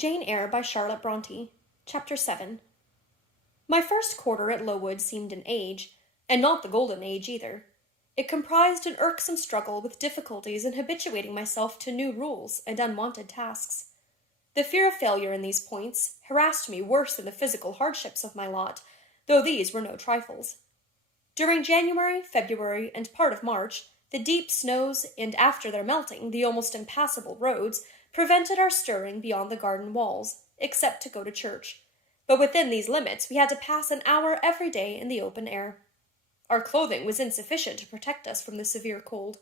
Jane Eyre by Charlotte Bronte. Chapter 7. My first quarter at Lowood seemed an age, and not the golden age either. It comprised an irksome struggle with difficulties in habituating myself to new rules and unwonted tasks. The fear of failure in these points harassed me worse than the physical hardships of my lot, though these were no trifles. During January, February, and part of March, the deep snows, and after their melting, the almost impassable roads, prevented our stirring beyond the garden walls, except to go to church. But within these limits we had to pass an hour every day in the open air. Our clothing was insufficient to protect us from the severe cold.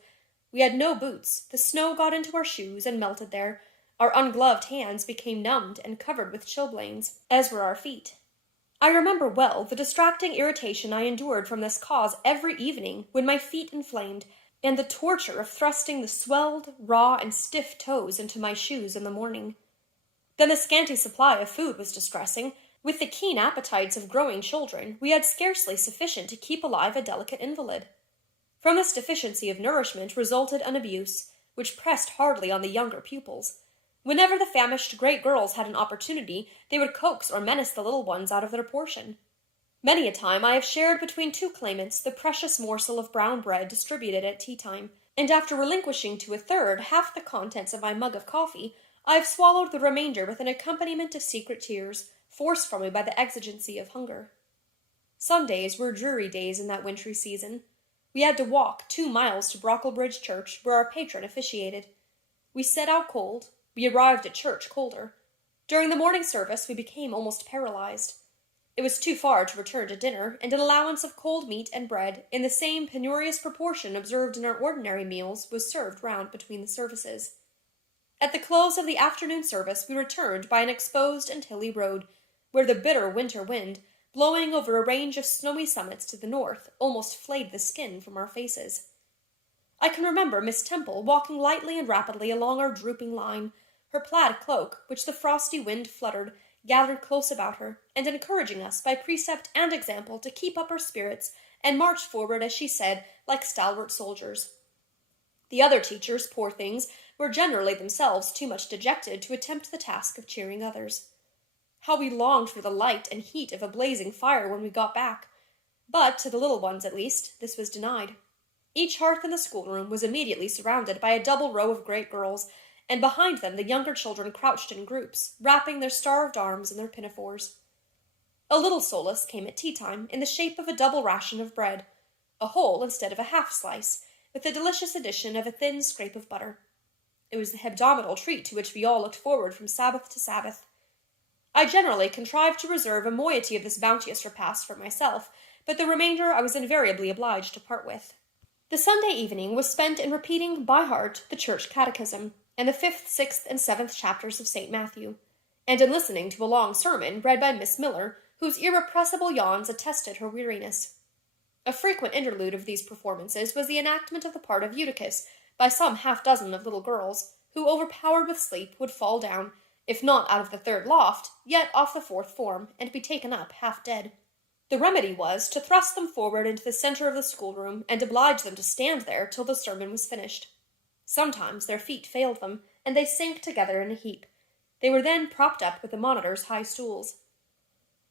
We had no boots, the snow got into our shoes and melted there. Our ungloved hands became numbed and covered with chilblains, as were our feet. I remember well the distracting irritation I endured from this cause every evening when my feet inflamed, and the torture of thrusting the swelled, raw, and stiff toes into my shoes in the morning. Then the scanty supply of food was distressing. With the keen appetites of growing children, we had scarcely sufficient to keep alive a delicate invalid. From this deficiency of nourishment resulted an abuse, which pressed hardly on the younger pupils. Whenever the famished great girls had an opportunity, they would coax or menace the little ones out of their portion. Many a time I have shared between two claimants the precious morsel of brown bread distributed at tea-time, and after relinquishing to a third half the contents of my mug of coffee, I have swallowed the remainder with an accompaniment of secret tears, forced from me by the exigency of hunger. Sundays were dreary days in that wintry season. We had to walk 2 miles to Brocklebridge Church, where our patron officiated. We set out cold. We arrived at church colder. During the morning service we became almost paralyzed. It was too far to return to dinner, and an allowance of cold meat and bread, in the same penurious proportion observed in our ordinary meals, was served round between the services. At the close of the afternoon service we returned by an exposed and hilly road, where the bitter winter wind, blowing over a range of snowy summits to the north, almost flayed the skin from our faces. I can remember Miss Temple walking lightly and rapidly along our drooping line, her plaid cloak, which the frosty wind fluttered, gathered close about her, and encouraging us by precept and example to keep up our spirits and march forward, as she said, like stalwart soldiers. The other teachers, poor things, were generally themselves too much dejected to attempt the task of cheering others. How we longed for the light and heat of a blazing fire when we got back! But, to the little ones at least, this was denied. Each hearth in the schoolroom was immediately surrounded by a double row of great girls, and behind them the younger children crouched in groups, wrapping their starved arms in their pinafores. A little solace came at tea-time in the shape of a double ration of bread, a whole instead of a half slice, with the delicious addition of a thin scrape of butter. It was the hebdomadal treat to which we all looked forward from Sabbath to Sabbath. I generally contrived to reserve a moiety of this bounteous repast for myself, but the remainder I was invariably obliged to part with. The Sunday evening was spent in repeating by heart the church catechism, and the 5th, 6th, and 7th chapters of St. Matthew, and in listening to a long sermon read by Miss Miller, whose irrepressible yawns attested her weariness. A frequent interlude of these performances was the enactment of the part of Eutychus by some half-dozen of little girls, who, overpowered with sleep, would fall down, if not out of the 3rd loft, yet off the 4th form, and be taken up half dead. The remedy was to thrust them forward into the centre of the schoolroom, and oblige them to stand there till the sermon was finished. Sometimes their feet failed them, and they sank together in a heap. They were then propped up with the monitor's high stools.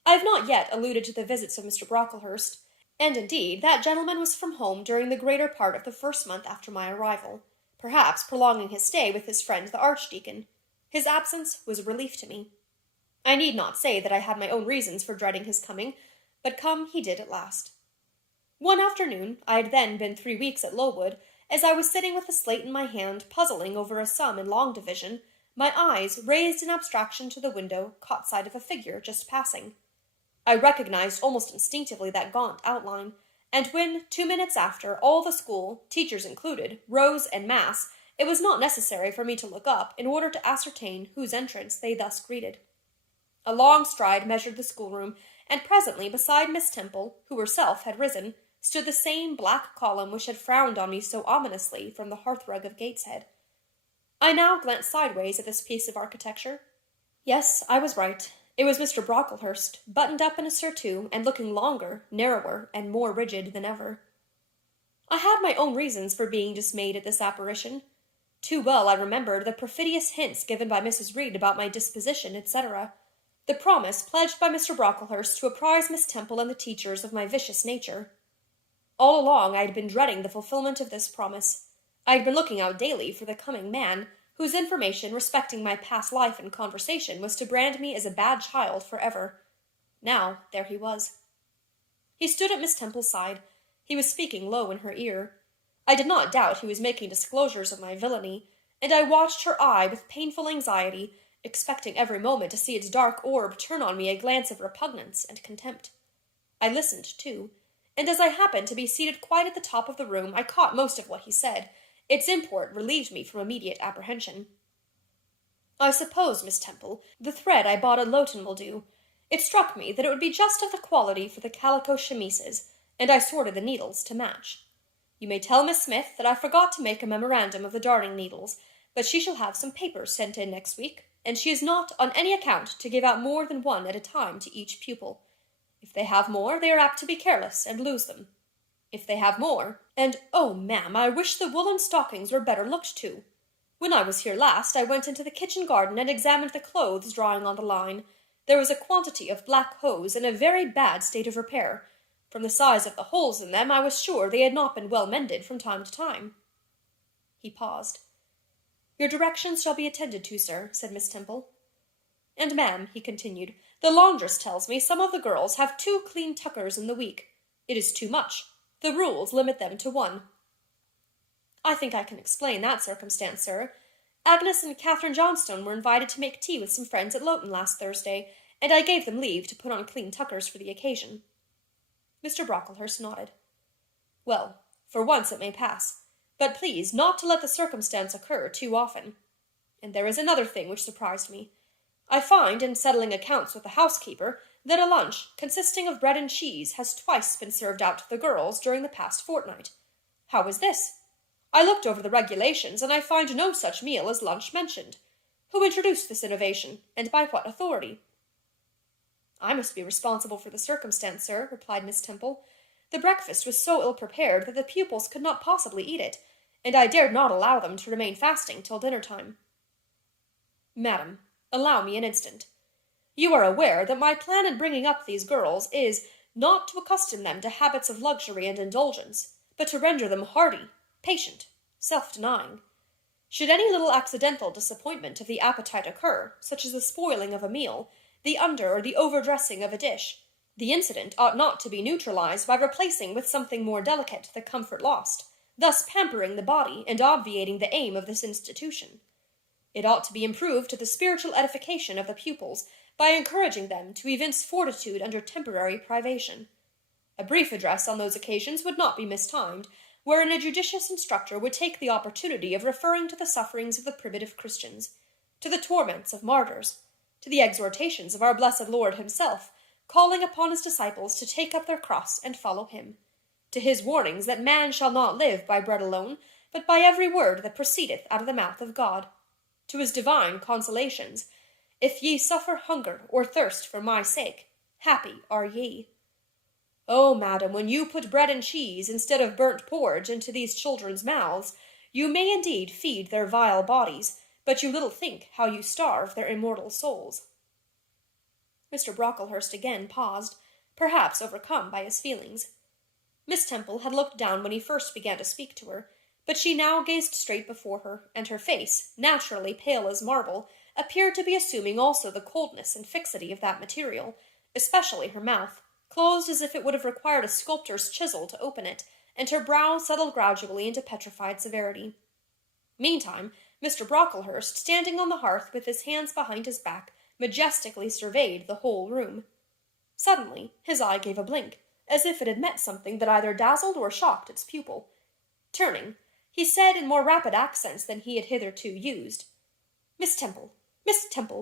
I have not yet alluded to the visits of Mr. Brocklehurst, and indeed that gentleman was from home during the greater part of the first month after my arrival, perhaps prolonging his stay with his friend the Archdeacon. His absence was a relief to me. I need not say that I had my own reasons for dreading his coming, but come he did at last. One afternoon, I had then been 3 weeks at Lowood, as I was sitting with a slate in my hand, puzzling over a sum in long division, my eyes, raised in abstraction to the window, caught sight of a figure just passing. I recognized almost instinctively that gaunt outline, and when, 2 minutes after, all the school, teachers included, rose en masse, it was not necessary for me to look up in order to ascertain whose entrance they thus greeted. A long stride measured the schoolroom, and presently beside Miss Temple, who herself had risen, stood the same black column which had frowned on me so ominously from the hearthrug of Gateshead. I now glanced sideways at this piece of architecture. Yes, I was right. It was Mr. Brocklehurst, buttoned up in a surtout, and looking longer, narrower, and more rigid than ever. I had my own reasons for being dismayed at this apparition. Too well I remembered the perfidious hints given by Mrs. Reed about my disposition, etc., the promise pledged by Mr. Brocklehurst to apprise Miss Temple and the teachers of my vicious nature. All along I had been dreading the fulfillment of this promise. I had been looking out daily for the coming man, whose information respecting my past life and conversation was to brand me as a bad child forever. Now there he was. He stood at Miss Temple's side. He was speaking low in her ear. I did not doubt he was making disclosures of my villainy, and I watched her eye with painful anxiety, expecting every moment to see its dark orb turn on me a glance of repugnance and contempt. I listened, too, and as I happened to be seated quite at the top of the room, I caught most of what he said. Its import relieved me from immediate apprehension. I suppose, Miss Temple, the thread I bought at Lowton will do. It struck me that it would be just of the quality for the calico chemises, and I sorted the needles to match. You may tell Miss Smith that I forgot to make a memorandum of the darning needles, but she shall have some papers sent in next week, and she is not on any account to give out more than one at a time to each pupil. If they have more, they are apt to be careless and lose them. If they have more, and, oh, ma'am, I wish the woolen stockings were better looked to. When I was here last, I went into the kitchen garden and examined the clothes drying on the line. There was a quantity of black hose in a very bad state of repair. From the size of the holes in them, I was sure they had not been well mended from time to time. He paused. Your directions shall be attended to, sir, said Miss Temple. And, ma'am, he continued, the laundress tells me some of the girls have 2 clean tuckers in the week. It is too much. The rules limit them to 1. I think I can explain that circumstance, sir. Agnes and Catherine Johnstone were invited to make tea with some friends at Lowton last Thursday, and I gave them leave to put on clean tuckers for the occasion. Mr. Brocklehurst nodded. Well, for once it may pass, but please not to let the circumstance occur too often. And there is another thing which surprised me. I find, in settling accounts with the housekeeper, that a lunch, consisting of bread and cheese, has twice been served out to the girls during the past fortnight. How is this? I looked over the regulations, and I find no such meal as lunch mentioned. Who introduced this innovation, and by what authority? I must be responsible for the circumstance, sir, replied Miss Temple. The breakfast was so ill-prepared that the pupils could not possibly eat it, and I dared not allow them to remain fasting till dinner-time. Madam, allow me an instant. You are aware that my plan in bringing up these girls is, not to accustom them to habits of luxury and indulgence, but to render them hardy, patient, self-denying. Should any little accidental disappointment of the appetite occur, such as the spoiling of a meal, the under or the overdressing of a dish, the incident ought not to be neutralized by replacing with something more delicate the comfort lost, thus pampering the body and obviating the aim of this institution. It ought to be improved to the spiritual edification of the pupils by encouraging them to evince fortitude under temporary privation. A brief address on those occasions would not be mistimed, wherein a judicious instructor would take the opportunity of referring to the sufferings of the primitive Christians, to the torments of martyrs, to the exhortations of our blessed Lord himself, calling upon his disciples to take up their cross and follow him, to his warnings that man shall not live by bread alone, but by every word that proceedeth out of the mouth of God, to his divine consolations, if ye suffer hunger or thirst for my sake, happy are ye. Oh, madam, when you put bread and cheese instead of burnt porridge into these children's mouths, you may indeed feed their vile bodies, but you little think how you starve their immortal souls. Mr. Brocklehurst again paused, perhaps overcome by his feelings. Miss Temple had looked down when he first began to speak to her, but she now gazed straight before her, and her face, naturally pale as marble, appeared to be assuming also the coldness and fixity of that material, especially her mouth, closed as if it would have required a sculptor's chisel to open it, and her brow settled gradually into petrified severity. Meantime, Mr. Brocklehurst, standing on the hearth with his hands behind his back, majestically surveyed the whole room. Suddenly, his eye gave a blink, as if it had met something that either dazzled or shocked its pupil. Turning, he said in more rapid accents than he had hitherto used, Miss Temple,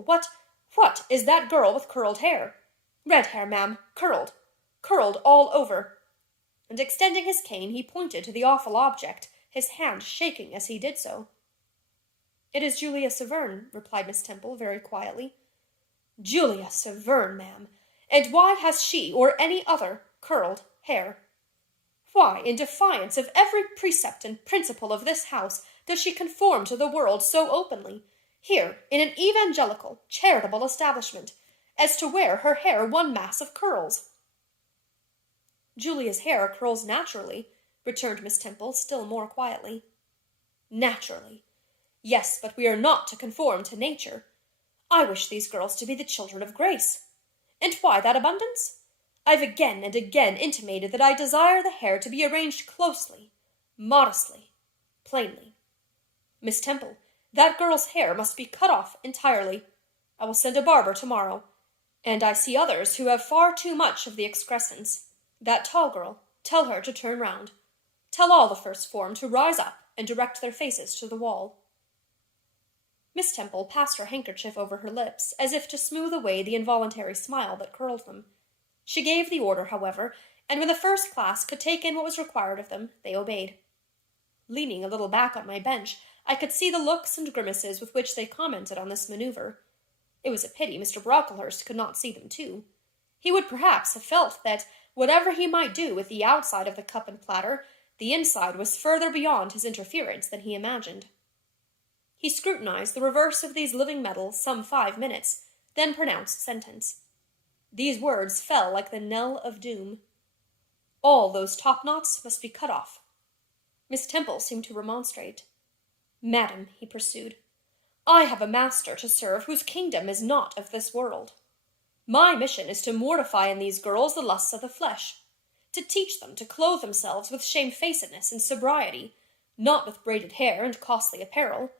what is that girl with curled hair? Red hair, ma'am, curled all over. And extending his cane, he pointed to the awful object, his hand shaking as he did so. It is Julia Severn, replied Miss Temple very quietly. Julia Severn, ma'am, and why has she or any other curled hair? Why, in defiance of every precept and principle of this house, does she conform to the world so openly, here in an evangelical, charitable establishment, as to wear her hair one mass of curls?" "Julia's hair curls naturally," returned Miss Temple, still more quietly. "Naturally. Yes, but we are not to conform to nature. I wish these girls to be the children of grace. And why that abundance? I've again and again intimated that I desire the hair to be arranged closely, modestly, plainly. Miss Temple, that girl's hair must be cut off entirely. I will send a barber tomorrow, and I see others who have far too much of the excrescence. That tall girl, tell her to turn round. Tell all the first form to rise up and direct their faces to the wall." Miss Temple passed her handkerchief over her lips, as if to smooth away the involuntary smile that curled them. She gave the order, however, and when the first class could take in what was required of them, they obeyed. Leaning a little back on my bench, I could see the looks and grimaces with which they commented on this maneuver. It was a pity Mr. Brocklehurst could not see them too. He would perhaps have felt that, whatever he might do with the outside of the cup and platter, the inside was further beyond his interference than he imagined. He scrutinized the reverse of these living metals some 5 minutes, then pronounced sentence. These words fell like the knell of doom. "All those top-knots must be cut off." Miss Temple seemed to remonstrate. "Madam," he pursued, "I have a master to serve whose kingdom is not of this world. My mission is to mortify in these girls the lusts of the flesh, to teach them to clothe themselves with shamefacedness and sobriety, not with braided hair and costly apparel.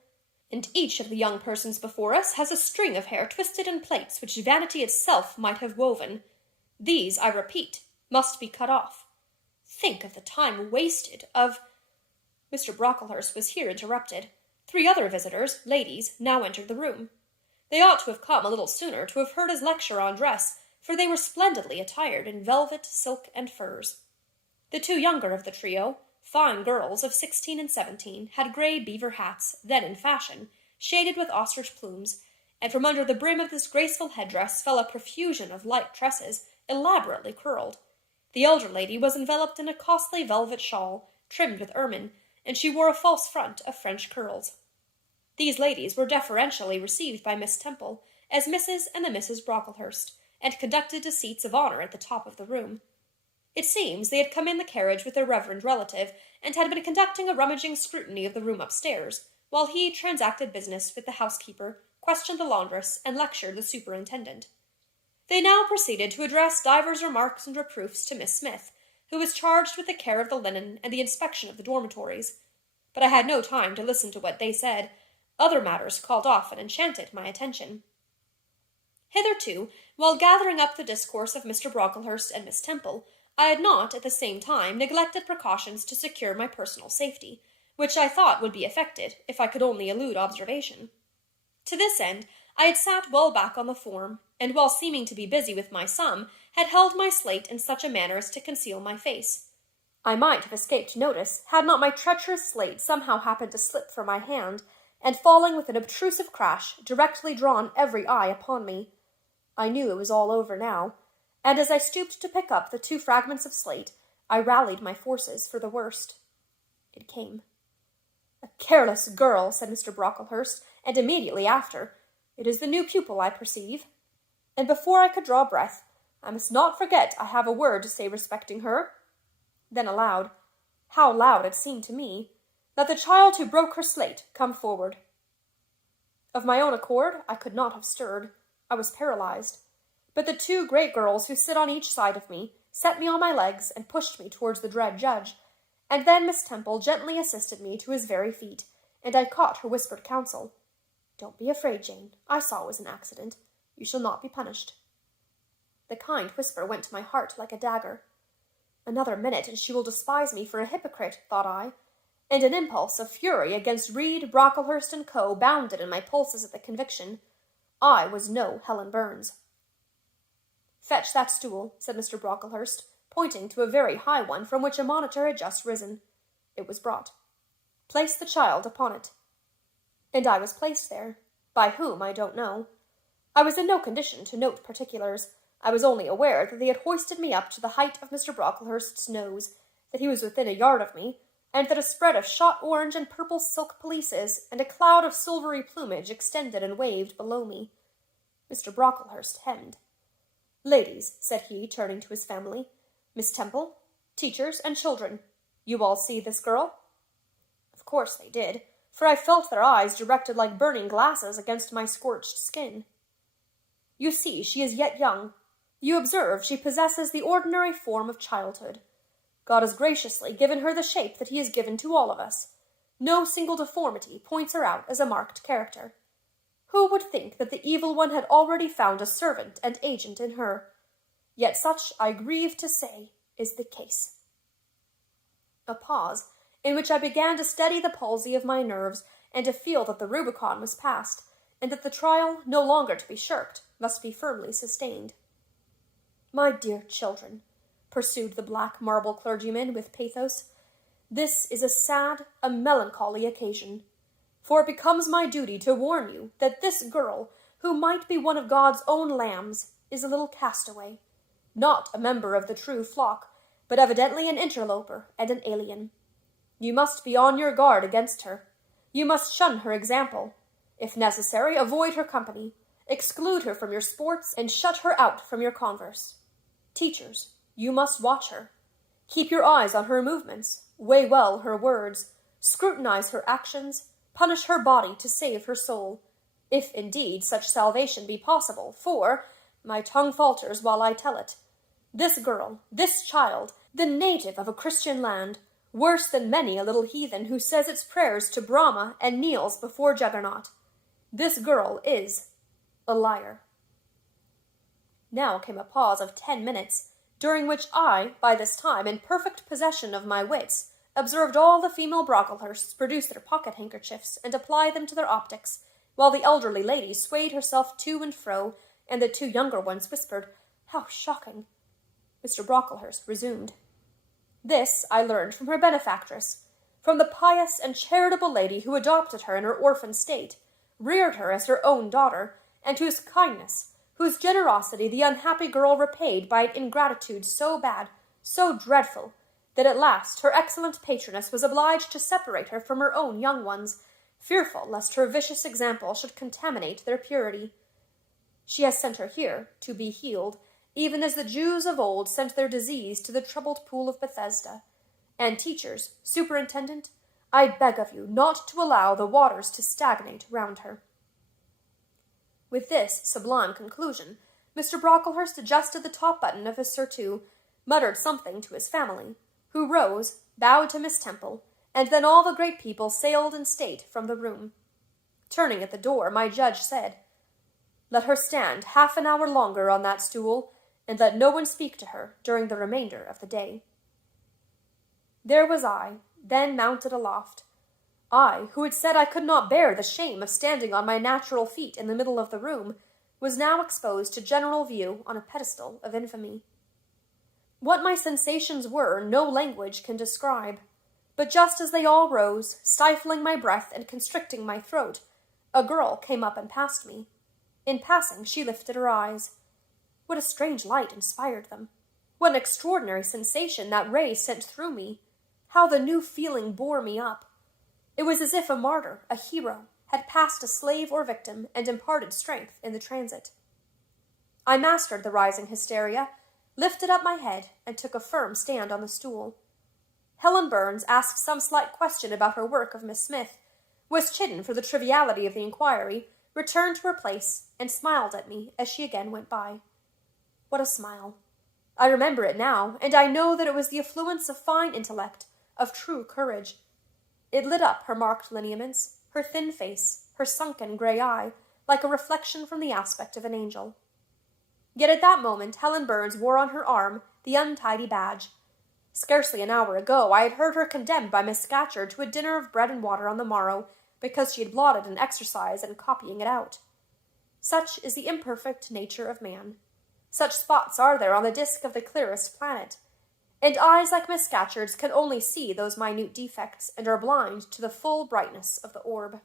And each of the young persons before us has a string of hair twisted in plaits which vanity itself might have woven. These, I repeat, must be cut off. Think of the time wasted, of—" Mr. Brocklehurst was here interrupted. 3 other visitors, ladies, now entered the room. They ought to have come a little sooner to have heard his lecture on dress, for they were splendidly attired in velvet, silk, and furs. The 2 younger of the trio, fine girls of 16 and 17, had grey beaver hats, then in fashion, shaded with ostrich plumes, and from under the brim of this graceful headdress fell a profusion of light tresses, elaborately curled. The elder lady was enveloped in a costly velvet shawl, trimmed with ermine, and she wore a false front of French curls. These ladies were deferentially received by Miss Temple as Mrs. and the Misses Brocklehurst, and conducted to seats of honor at the top of the room. It seems they had come in the carriage with their reverend relative, and had been conducting a rummaging scrutiny of the room upstairs, while he transacted business with the housekeeper, questioned the laundress, and lectured the superintendent. They now proceeded to address divers remarks and reproofs to Miss Smith, who was charged with the care of the linen and the inspection of the dormitories. But I had no time to listen to what they said. Other matters called off and enchanted my attention. Hitherto, while gathering up the discourse of Mr. Brocklehurst and Miss Temple, I had not, at the same time, neglected precautions to secure my personal safety, which I thought would be effected, if I could only elude observation. To this end, I had sat well back on the form, and while seeming to be busy with my sum, had held my slate in such a manner as to conceal my face. I might have escaped notice, had not my treacherous slate somehow happened to slip from my hand, and falling with an obtrusive crash, directly drawn every eye upon me. I knew it was all over now, and as I stooped to pick up the 2 fragments of slate, I rallied my forces for the worst. It came. "A careless girl," said Mr. Brocklehurst, and immediately after, "It is the new pupil, I perceive." And before I could draw breath, "I must not forget I have a word to say respecting her." Then aloud, how loud it seemed to me, "Let the child who broke her slate come forward." Of my own accord, I could not have stirred. I was paralyzed. But the 2 great girls who sit on each side of me set me on my legs and pushed me towards the dread judge, and then Miss Temple gently assisted me to his very feet, and I caught her whispered counsel. "Don't be afraid, Jane. I saw it was an accident. You shall not be punished." The kind whisper went to my heart like a dagger. Another minute, and she will despise me for a hypocrite, thought I, and an impulse of fury against Reed, Brocklehurst, and Co. bounded in my pulses at the conviction. I was no Helen Burns. "Fetch that stool," said Mr. Brocklehurst, pointing to a very high one from which a monitor had just risen. It was brought. "Place the child upon it." And I was placed there. By whom, I don't know. I was in no condition to note particulars. I was only aware that they had hoisted me up to the height of Mr. Brocklehurst's nose, that he was within a yard of me, and that a spread of shot orange and purple silk pelisses and a cloud of silvery plumage extended and waved below me. Mr. Brocklehurst hemmed. "Ladies," said he, turning to his family, "Miss Temple, teachers, and children, you all see this girl?" Of course they did, for I felt their eyes directed like burning glasses against my scorched skin. "You see she is yet young. You observe she possesses the ordinary form of childhood. God has graciously given her the shape that he has given to all of us. No single deformity points her out as a marked character. Who would think that the evil one had already found a servant and agent in her? Yet such, I grieve to say, is the case." A pause, in which I began to steady the palsy of my nerves and to feel that the Rubicon was passed, and that the trial, no longer to be shirked, must be firmly sustained. "My dear children," pursued the black marble clergyman with pathos, "this is a sad, a melancholy occasion. For it becomes my duty to warn you that this girl, who might be one of God's own lambs, is a little castaway, not a member of the true flock, but evidently an interloper and an alien. You must be on your guard against her. You must shun her example. If necessary, avoid her company, exclude her from your sports, and shut her out from your converse. Teachers, you must watch her. Keep your eyes on her movements, weigh well her words, scrutinize her actions, punish her body to save her soul, if indeed such salvation be possible, for, my tongue falters while I tell it, this girl, this child, the native of a Christian land, worse than many a little heathen who says its prayers to Brahma and kneels before Juggernaut, this girl is a liar." Now came a pause of 10 minutes, during which I, by this time in perfect possession of my wits, observed all the female Brocklehursts produce their pocket-handkerchiefs and apply them to their optics, while the elderly lady swayed herself to and fro, and the 2 younger ones whispered, "How shocking!" Mr. Brocklehurst resumed. "This I learned from her benefactress, from the pious and charitable lady who adopted her in her orphan state, reared her as her own daughter, and whose kindness, whose generosity the unhappy girl repaid by an ingratitude so bad, so dreadful, that at last her excellent patroness was obliged to separate her from her own young ones, fearful lest her vicious example should contaminate their purity. She has sent her here to be healed, even as the Jews of old sent their disease to the troubled pool of Bethesda. And teachers, superintendent, I beg of you not to allow the waters to stagnate round her." With this sublime conclusion, Mr. Brocklehurst adjusted the top button of his surtout, muttered something to his family, who rose, bowed to Miss Temple, and then all the great people sailed in state from the room. Turning at the door, my judge said, "Let her stand half an hour longer on that stool, and let no one speak to her during the remainder of the day." There was I, then mounted aloft. I, who had said I could not bear the shame of standing on my natural feet in the middle of the room, was now exposed to general view on a pedestal of infamy. What my sensations were, no language can describe. But just as they all rose, stifling my breath and constricting my throat, a girl came up and passed me. In passing, she lifted her eyes. What a strange light inspired them! What an extraordinary sensation that ray sent through me! How the new feeling bore me up! It was as if a martyr, a hero, had passed a slave or victim and imparted strength in the transit. I mastered the rising hysteria, lifted up my head, and took a firm stand on the stool. Helen Burns asked some slight question about her work of Miss Smith, was chidden for the triviality of the inquiry, returned to her place, and smiled at me as she again went by. What a smile! I remember it now, and I know that it was the affluence of fine intellect, of true courage. It lit up her marked lineaments, her thin face, her sunken grey eye, like a reflection from the aspect of an angel. Yet at that moment Helen Burns wore on her arm the untidy badge. Scarcely an hour ago I had heard her condemned by Miss Scatcherd to a dinner of bread and water on the morrow, because she had blotted an exercise and copying it out. Such is the imperfect nature of man. Such spots are there on the disk of the clearest planet, and eyes like Miss Scatcherd's can only see those minute defects and are blind to the full brightness of the orb.